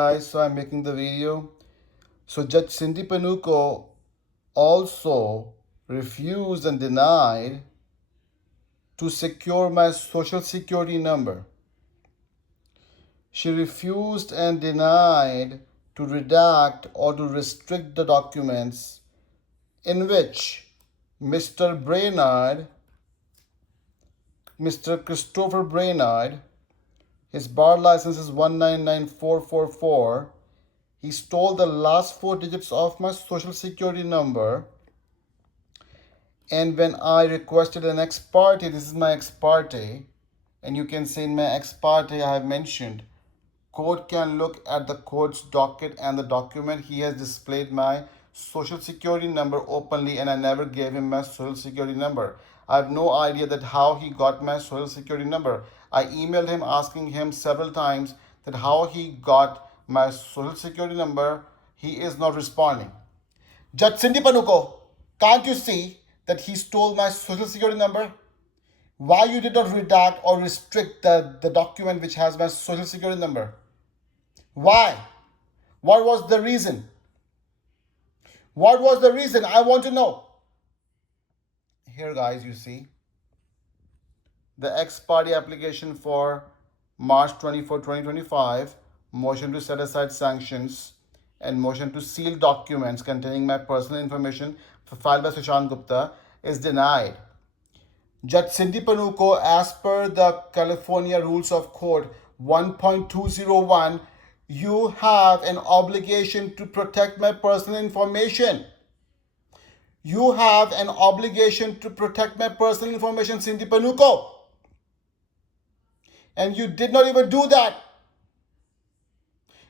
Guys, so I'm making the video. So Judge Cindy Pánuco also refused and denied to secure my social security number. She refused and denied to redact or to restrict the documents in which Mr. Christopher Brainard, his bar license is 1994444. He stole the last four digits of my social security number. And when I requested an ex parte, this is my ex parte, and you can say in my ex parte I have mentioned, court can look at the court's docket and the document. He has displayed my social security number openly, and I never gave him my social security number. I have no idea that how he got my social security number. I emailed him asking him several times that how he got my social security number. He is not responding. Judge Cindy Pánuco, can't you see that he stole my social security number? Why you did not redact or restrict the document which has my social security number? Why? What was the reason? What was the reason? I want to know. Here, guys, you see the ex parte application for March 24, 2025, motion to set aside sanctions, and motion to seal documents containing my personal information filed by Sushant Gupta is denied. Judge Cindy Pánuco, as per the California Rules of Court 1.201, you have an obligation to protect my personal information. You have an obligation to protect my personal information, Cindy Pánuco. And you did not even do that.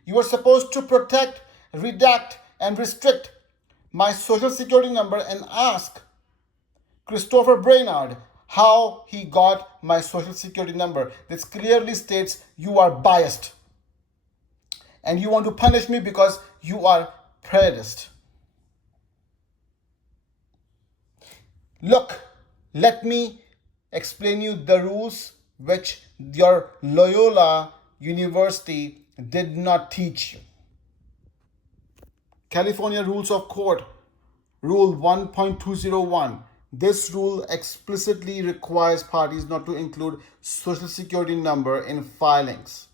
You were supposed to protect, redact, and restrict my social security number and ask Christopher Brainard how he got my social security number. This clearly states you are biased and you want to punish me because you are prejudiced. Look, let me explain you the rules which your Loyola University did not teach you. California Rules of Court, Rule 1.201. This rule explicitly requires parties not to include social security number in filings.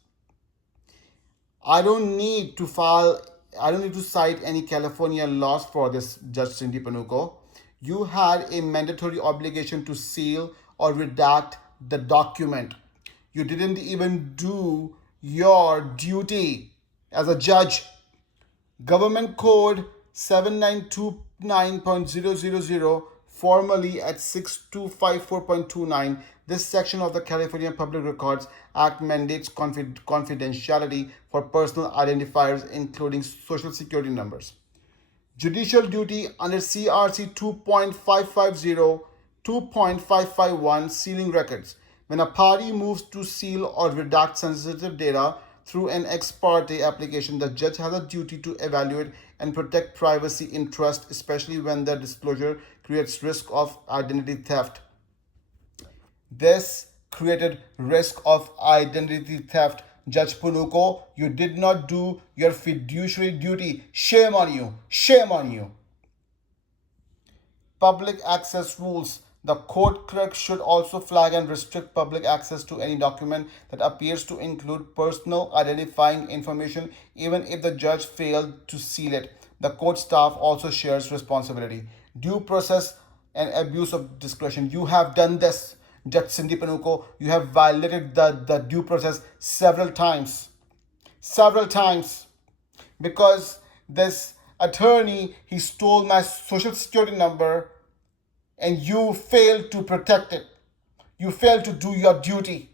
I don't need to cite any California laws for this, Judge Cindy Pánuco. You had a mandatory obligation to seal or redact the document. You didn't even do your duty as a judge. Government Code 7929.000, formally at 6254.29, this section of the California Public Records Act mandates confidentiality for personal identifiers, including social security numbers. Judicial duty under CRC 2.550, 2.551, sealing records. When a party moves to seal or redact sensitive data through an ex parte application, the judge has a duty to evaluate and protect privacy interests, especially when the disclosure creates risk of identity theft. This created risk of identity theft. Judge Pánuco, you did not do your fiduciary duty. Shame on you. Shame on you. Public access rules. The court clerk should also flag and restrict public access to any document that appears to include personal identifying information, even if the judge failed to seal it. The court staff also shares responsibility. Due process and abuse of discretion. You have done this, Judge Cindy Pánuco. You have violated the due process several times. Several times. Because this attorney, he stole my social security number and you failed to protect it. You failed to do your duty.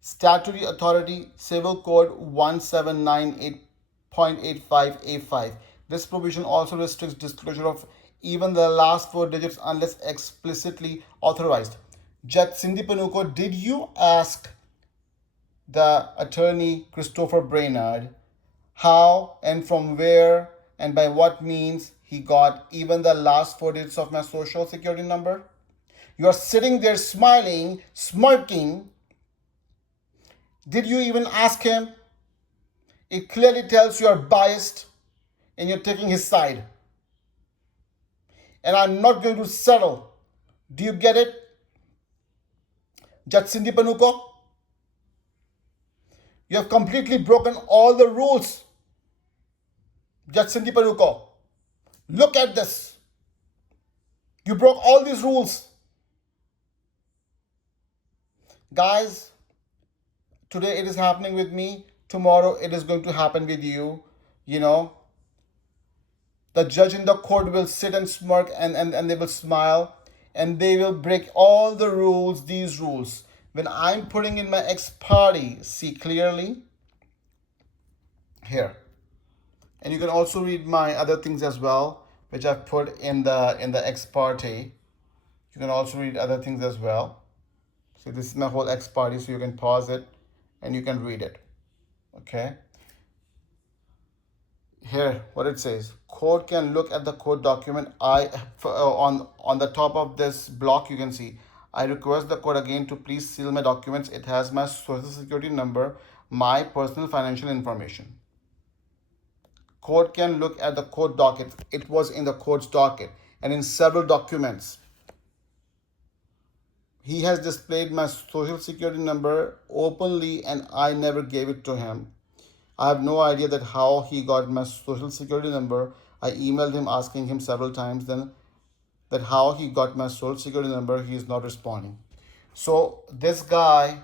Statutory Authority, Civil Code 1798.85A5. This provision also restricts disclosure of even the last four digits unless explicitly authorized. Judge Cindy Pánuco, did you ask the attorney Christopher Brainard how and from where and by what means he got even the last four digits of my social security number? You are sitting there smiling, smirking, Did you even ask him? It clearly tells you are biased and you're taking his side. And I'm not going to settle. Do you get it? Judge Cindy Pánuco, you have completely broken all the rules. Judge Cindy Pánuco, look at this. You broke all these rules. Guys, today it is happening with me. Tomorrow it is going to happen with you. You know, the judge in the court will sit and smirk and they will smile and they will break all the rules, these rules. When I'm putting in my ex parte, see clearly here. And you can also read my other things as well, which I've put in the ex parte. You can also read other things as well. So this is my whole ex parte, so you can pause it and you can read it. Okay. Here, what it says: court can look at the court document. On the top of this block, you can see, I request the court again to please seal my documents. It has my social security number, my personal financial information. Court can look at the court docket. It was in the court's docket and in several documents. He has displayed my social security number openly and I never gave it to him. I have no idea that how he got my social security number. I emailed him asking him several times then that how he got my social security number. He is not responding. So this guy,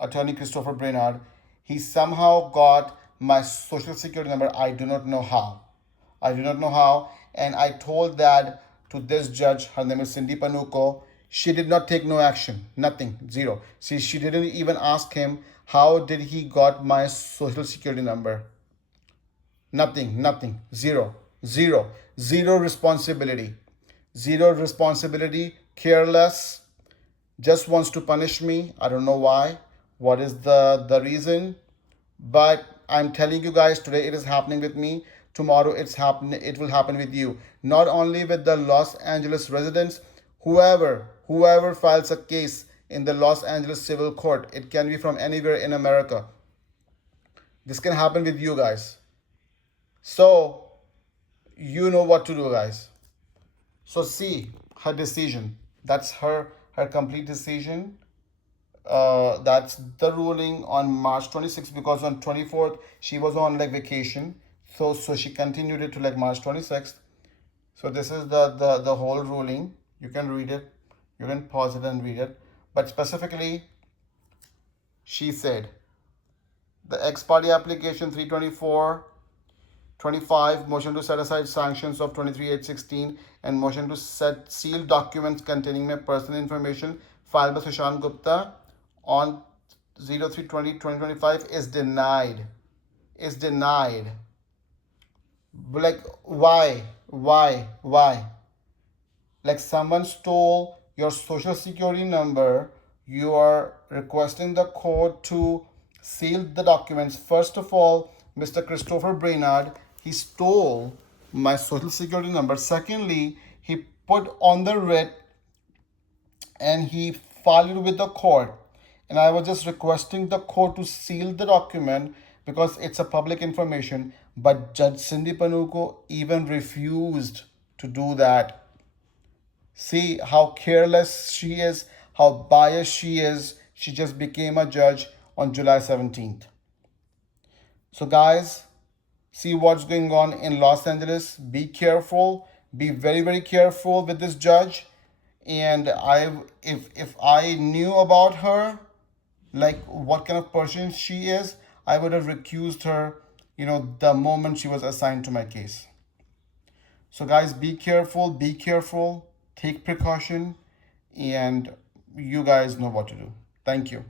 attorney Christopher Brainard, he somehow got my social security number. I do not know how. I do not know how. And I told that to this judge. Her name is Cindy Pánuco. She did not take no action. Nothing. Zero. See, she didn't even ask him how did he got my social security number. Nothing. Nothing. Zero. Zero. Zero responsibility. Zero responsibility. Careless. Just wants to punish me. I don't know why. What is the reason? But I'm telling you guys, today it is happening with me. Tomorrow it will happen with you. Not only with the Los Angeles residents, whoever files a case in the Los Angeles civil court, it can be from anywhere in America. This can happen with you guys. So you know what to do, guys. So see her decision. That's her complete decision. That's the ruling on March 26th, because on 24th she was on like vacation, so she continued it to like March 26th. So this is the whole ruling. You can read it, you can pause it and read it. But specifically, she said the ex parte application 324/25, motion to set aside sanctions of 23/8/16 and motion to set seal documents containing my personal information filed by Sushant Gupta on 03/20/2025 is denied. Is denied. Like, why? Like, someone stole your social security number. You are requesting the court to seal the documents. First of all, Mr. Christopher Brainard, he stole my social security number. Secondly, he put on the writ and he filed with the court. And I was just requesting the court to seal the document because it's a public information. But Judge Cindy Pánuco even refused to do that. See how careless she is, how biased she is. She just became a judge on July 17th. So guys, see what's going on in Los Angeles. Be careful. Be very, very careful with this judge. And if I knew about her, like what kind of person she is, I would have recused her, the moment she was assigned to my case. So guys, be careful, take precaution, and you guys know what to do. Thank you.